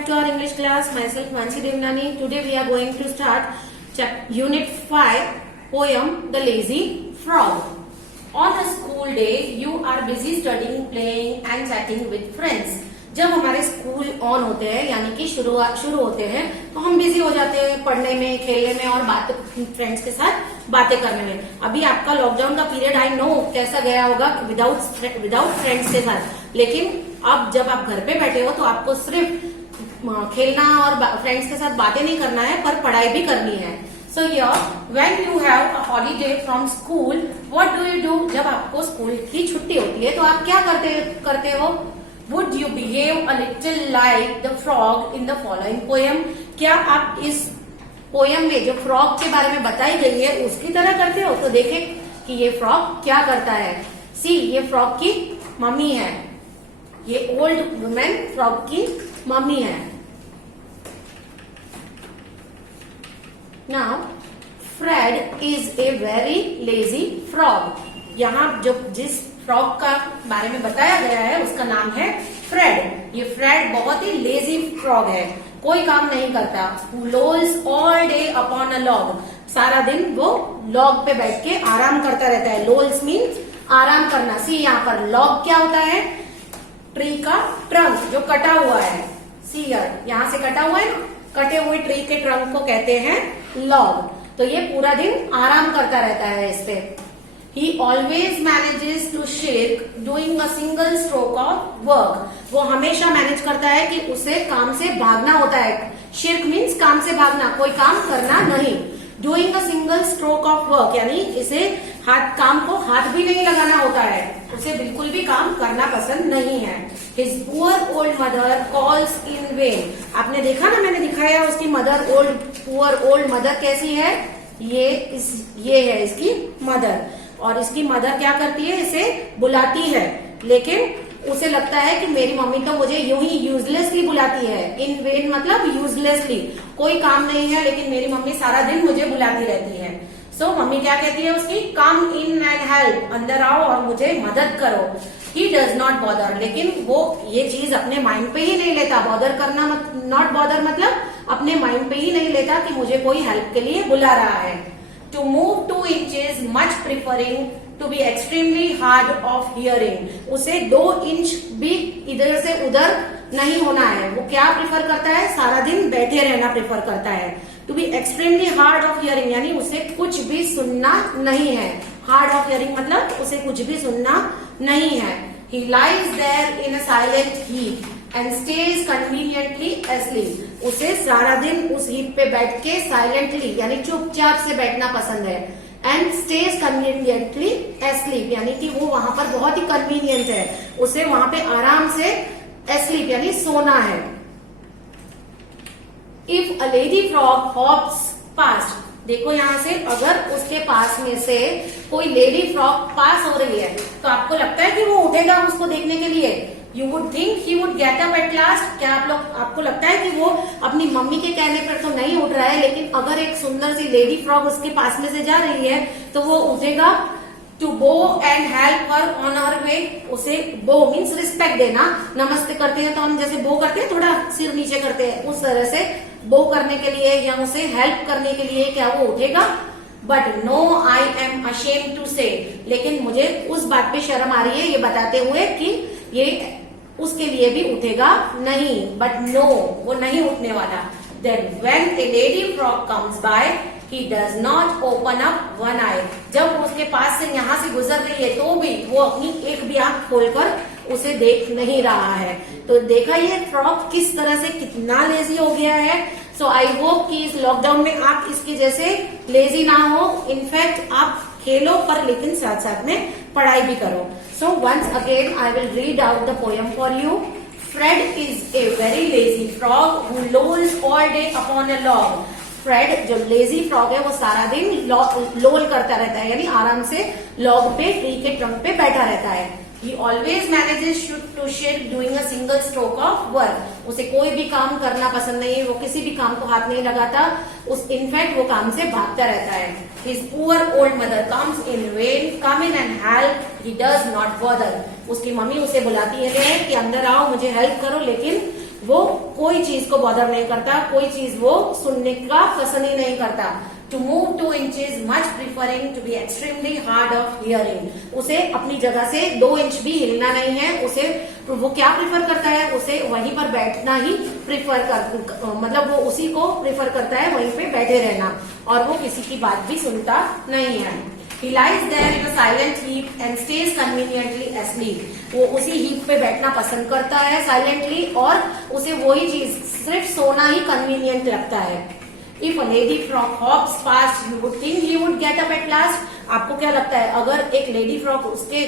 back to our English class. Myself Mansi Devnani. Today we are going to start Unit 5 poem The Lazy Frog. On a school day, you are busy studying, playing and chatting with friends. जब हमारे school on होते हैं यानी कि शुरू होते हैं तो हम बिजी हो जाते हैं पढ़ने में, खेलने में और बात फ्रेंड्स के साथ बातें करने में। अभी आपका लॉकडाउन का पीरियड आई नो कैसा गया होगा विदाउट फ्रेंड्स के साथ, लेकिन अब जब आप घर पे बैठे हो तो आपको सिर्फ खेलना और फ्रेंड्स के साथ बातें नहीं करना है पर पढ़ाई भी करनी है। So here, when you have a holiday from school, what do you do? जब आपको स्कूल की छुट्टी होती है तो आप क्या करते हो? Would you behave a little like the frog in the following poem? क्या आप इस पोयम में जो फ्रॉग के बारे में बताई गई है उसकी तरह करते हो? तो देखें कि ये फ्रॉग क्या करता है। सी, ये फ्रॉग की मम्मी है, ये ओल्ड वुमेन फ्रॉग की मम्मी है। Now, Fred is a very lazy frog. यहाँ जो जिस फ्रॉग का बारे में बताया गया है उसका नाम है फ्रेड। ये फ्रेड बहुत ही लेजी फ्रॉग है, कोई काम नहीं करता। लोल्स all day upon a log, सारा दिन वो लॉग पे बैठ के आराम करता रहता है। लोल्स मीन्स आराम करना। सी, यहाँ पर लॉग क्या होता है? ट्री का ट्रंक जो कटा हुआ है। सी, यहाँ से कटा हुआ है ना, कटे हुए ट्री के ट्रंक को कहते हैं लॉग। तो ये पूरा दिन आराम करता रहता है इस पे। He always manages to shirk doing a single stroke of work. वो हमेशा मैनेज करता है कि उसे काम से भागना होता है। शिर्क मीन्स काम से भागना, कोई काम करना नहीं। Doing a single stroke of work यानी इसे काम को हाथ भी नहीं लगाना होता है, उसे बिल्कुल भी काम करना पसंद नहीं है। His poor old mother calls in vain. आपने देखा ना, मैंने दिखाया उसकी मदर, पुअर ओल्ड मदर कैसी है। ये है इसकी मदर, और इसकी मदर क्या करती है, इसे बुलाती है, लेकिन उसे लगता है कि मेरी मम्मी तो मुझे यूं ही यूजलेसली बुलाती है। इन वेन मतलब यूजलेसली, कोई काम नहीं है लेकिन मेरी मम्मी सारा दिन मुझे बुलाती रहती है। सो मम्मी क्या कहती है उसकी, कम इन एंड हेल्प, अंदर आओ और मुझे मदद करो। ही डज नॉट बॉदर, लेकिन वो ये चीज अपने माइंड पे ही नहीं लेता। बॉदर करना नॉट बॉदर मतलब अपने माइंड पे ही नहीं लेता कि मुझे कोई हेल्प के लिए बुला रहा है। To move 2 inches, much preferring to be extremely hard of hearing. उसे 2 इंच भी इधर से उधर नहीं होना है। वो क्या प्रिफर करता है? सारा दिन बैठे रहना प्रिफर करता है। To be extremely hard of hearing यानी उसे कुछ भी सुनना नहीं है। Hard of hearing मतलब उसे कुछ भी सुनना नहीं है। He lies there in a silent heap and stays conveniently asleep. उसे सारा दिन उस हीप पे बैठ के साइलेंटली यानी चुपचाप से बैठना पसंद है। एंड स्टेज कन्वीनियंटली asleep यानी कि वो वहां पर बहुत ही कन्वीनियंट है, उसे वहां पे आराम से asleep यानी सोना है। If a lady frog hops past, देखो यहाँ से अगर उसके पास में से कोई लेडी फ्रॉग पास हो रही है तो आपको लगता है कि वो उठेगा उसको देखने के लिए। You would think he would get up at last. क्या आपको लगता है कि वो अपनी मम्मी के कहने पर तो नहीं उठ रहा है, लेकिन अगर एक सुंदर सी लेडी फ्रॉग उसके पास में से जा रही है तो वो उठेगा। To bow and help her on her way, उसे बो मीन्स रिस्पेक्ट देना। नमस्ते करते हैं तो हम जैसे बो करते हैं, थोड़ा सिर नीचे करते हैं, उस तरह से बो करने के लिए या उसे हेल्प करने के लिए क्या वो उठेगा। But no I am ashamed to say, लेकिन मुझे उस बात पे शर्म आ रही है ये बताते हुए कि ये उसके लिए भी उठेगा नहीं। बट नो, वो नहीं उठने वाला। Then when a lady frog comes by he does not open up one eye, जब उसके पास से यहाँ से गुजर रही है तो भी वो अपनी एक भी आंख खोलकर उसे देख नहीं रहा है। तो देखा ये फ्रॉग किस तरह से कितना लेजी हो गया है। सो आई होप कि इस लॉकडाउन में आप इसके जैसे लेजी ना हो। इनफैक्ट आप खेलो पर लेकिन साथ साथ में पढ़ाई भी करो। So once again I will read out the poem for you. Fred is a very lazy frog who lolls all day upon a log. Fred जो लेजी फ्रॉग है वो सारा दिन लोल करता रहता है यानी आराम से लॉग पे, ट्री के ट्रंक पे बैठा रहता है। He always manages to shirk doing a single stroke of work. उसे कोई भी काम करना पसंद नहीं है, वो किसी भी काम को हाथ नहीं लगाता, इनफैक्ट वो काम से भागता रहता है। His poor old mother comes in vain, come in and help, he does not bother. उसकी मम्मी उसे बुलाती है कि अंदर आओ मुझे हेल्प करो, लेकिन वो कोई चीज को बॉदर नहीं करता, कोई चीज वो सुनने का पसंद ही नहीं करता। To move 2 inches, much preferring to be extremely hard of hearing. उसे अपनी जगह से 2 इंच भी हिलना नहीं है, उसे वो क्या प्रिफर करता है, उसे वहीं पर बैठना ही प्रिफर कर, मतलब वो उसी को प्रिफर करता है, वहीं पे बैठे रहना, और वो किसी की बात भी सुनता नहीं है। He lies there in a silent heap and stays conveniently asleep. वो उसी हीप पे बैठना पसंद करता है साइलेंटली, और उसे वही चीज सिर्फ सोना ही कन्वीनियंट लगता है। If a lady frog hops past, you would think he would get up at last. आपको क्या लगता है, अगर एक लेडी फ्रॉग उसके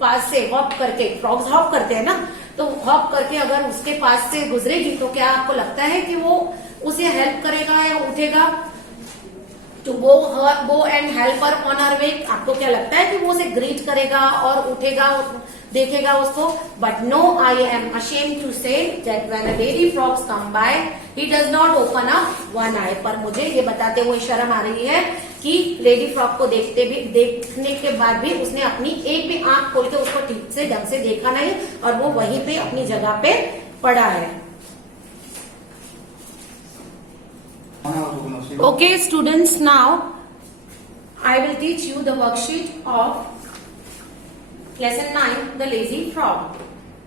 पास से हॉप करके, फ्रॉग्स हॉप करते हैं ना, तो हॉप करके अगर उसके पास से गुजरेगी तो क्या आपको लगता है कि वो उसे हेल्प करेगा या उठेगा? To go and help her on her way. आपको क्या लगता है कि वो उसे ग्रीट करेगा और उठेगा, देखेगा उसको? But no, I am ashamed to say that when a lady frogs come by, he does not open up one eye. पर मुझे ये बताते हुए शर्म आ रही है कि लेडी फ्रॉग को देखने के बाद भी उसने अपनी एक भी आंख खोल के उसको ठीक से ढंग से देखा नहीं, और वो वहीं पे अपनी जगह पे पड़ा है। Okay, students, now I will teach you the worksheet of lesson 9, the lazy frog.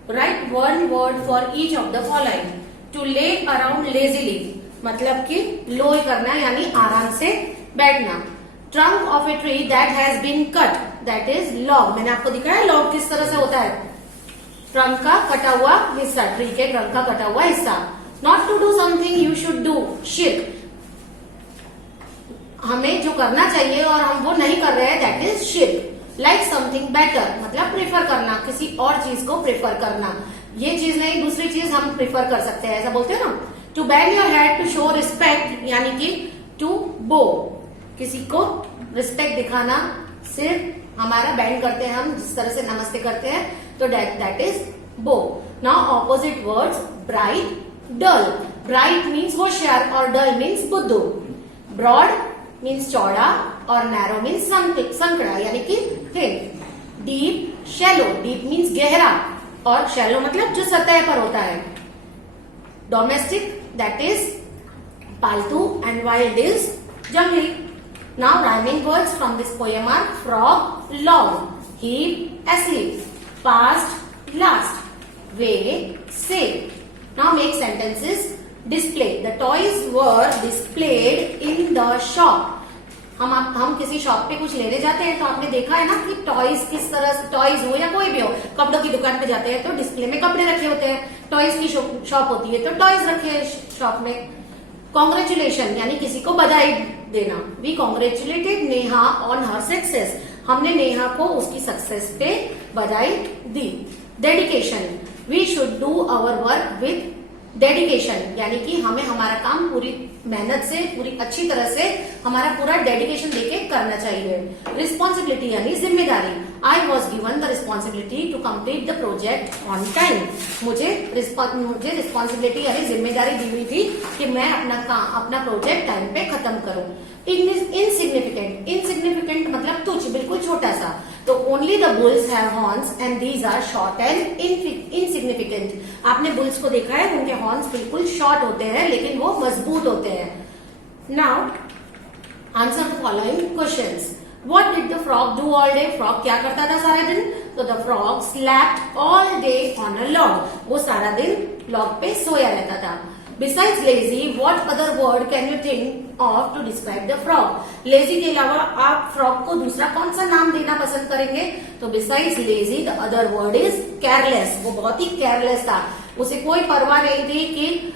Write one word for each of the following. To lay around lazily, मतलब कि लोई करना यानी आराम से बैठना। Trunk of a tree that has been cut, that is log. मैंने आपको दिखाया log किस तरह से होता है, ट्रंक का कटा हुआ हिस्सा, ट्री के ट्रंक का कटा हुआ हिस्सा। Not to do something you should do, शिर्क, हमें जो करना चाहिए और हम वो नहीं कर रहे हैं, that is shirk. Like something better, मतलब प्रेफर करना, किसी और चीज को प्रेफर करना, ये चीज नहीं दूसरी चीज हम प्रेफर कर सकते हैं, ऐसा बोलते हैं ना। To bend your head to show respect, यानी कि टू बो, किसी को रिस्पेक्ट दिखाना, सिर्फ हमारा बेंड करते हैं हम, जिस तरह से नमस्ते करते हैं, तो that is bow. Now opposite words, bright, dull. Bright means होशियार और डल मीन्स बुद्धू। ब्रॉड मीन्स चौड़ा और नैरो मीन्स संकड़ा यानी कि thin. Deep, shallow, deep means गहरा और शैलो मतलब जो सतह पर होता है। डोमेस्टिक, दैट इज पालतू, एंड वाइल्ड इज जंगली। Now rhyming words from this poem are frog, log, heap, asleep, past, last, way, say. Now make sentences. Display, the toys were displayed in the shop. हम किसी shop पे कुछ लेने जाते हैं तो आपने देखा है ना कि टॉयज किस तरह से, टॉयज हो या कोई भी हो, कपड़ों की दुकान पे जाते हैं तो डिस्प्ले में कपड़े रखे होते हैं, टॉयज की शॉप होती है तो टॉयज रखे हैं शॉप में। कॉन्ग्रेचुलेशन यानी किसी को बधाई देना। We congratulated Neha on her success, हमने नेहा को उसकी सक्सेस पे बधाई दी। Dedication, we should do our work with dedication, यानी कि हमें हमारा काम पूरी मेहनत से, पूरी अच्छी तरह से हमारा पूरा डेडिकेशन देके करना चाहिए। रिस्पॉन्सिबिलिटी यानी जिम्मेदारी। I was given the responsibility to complete the project on time, मुझे रिस्पॉन्सिबिलिटी यानी जिम्मेदारी दी हुई थी कि मैं अपना प्रोजेक्ट टाइम पे खत्म करूं। इनसिग्निफिकेंट, इनसिग्निफिकेंट मतलब तुच्छ, बिल्कुल छोटा सा, तो only the bulls have horns and these are short and insignificant. आपने बुल्स को देखा है, उनके हॉर्न्स बिल्कुल शॉर्ट होते हैं लेकिन वो मजबूत होते हैं। Now answer the following questions. What did the frog do all day, frog क्या करता था सारा दिन? तो the frog slapped all day on a log, वो सारा दिन लॉग पे सोया रहता था। Besides lazy, what other word can you think of to describe the frog? Lazy के अलावा आप फ्रॉग को दूसरा कौन सा नाम देना पसंद करेंगे? तो besides lazy, the other word is careless. वो बहुत ही careless था, उसे कोई परवाह नहीं थी कि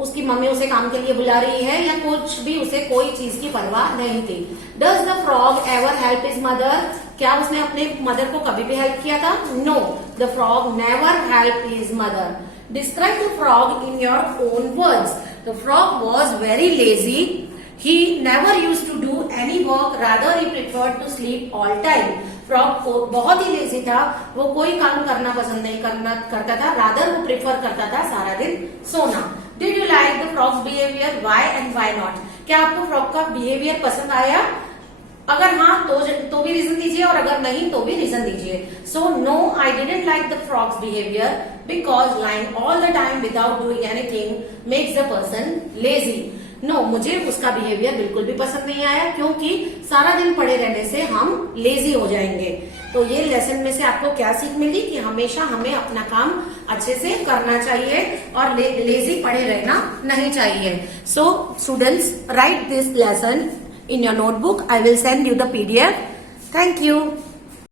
उसकी मम्मी उसे काम के लिए बुला रही है या कुछ भी, उसे कोई चीज की परवाह नहीं थी। Does the frog ever help his mother? क्या उसने अपने मदर को कभी भी हेल्प किया था? No, the frog never helped his mother. Describe the frog in your own words. The frog was very lazy. He never used to do any work. Rather, he preferred to sleep all time. Frog को बहुत ही lazy था, वो कोई काम करना पसंद नहीं करता था, रादर वो प्रेफर करता था सारा दिन सोना। Did you like the frog's behavior? Why and why not? क्या आपको फ्रॉग का बिहेवियर पसंद आया? अगर हाँ तो भी रीजन दीजिए, और अगर नहीं तो भी रीजन दीजिए. So no, I didn't like the frog's behaviour because lying all the time without doing anything makes the person lazy. No, मुझे उसका बिहेवियर बिल्कुल भी पसंद नहीं आया, क्योंकि सारा दिन पड़े रहने से हम लेजी हो जाएंगे. तो ये लेसन में से आपको क्या सीख मिली कि हमेशा हमें अपना काम अच्छे से करना चाहिए और लेजी पड़े रहना नहीं चाहिए. So students, right this lesson in your notebook. I will send you the PDF. Thank you.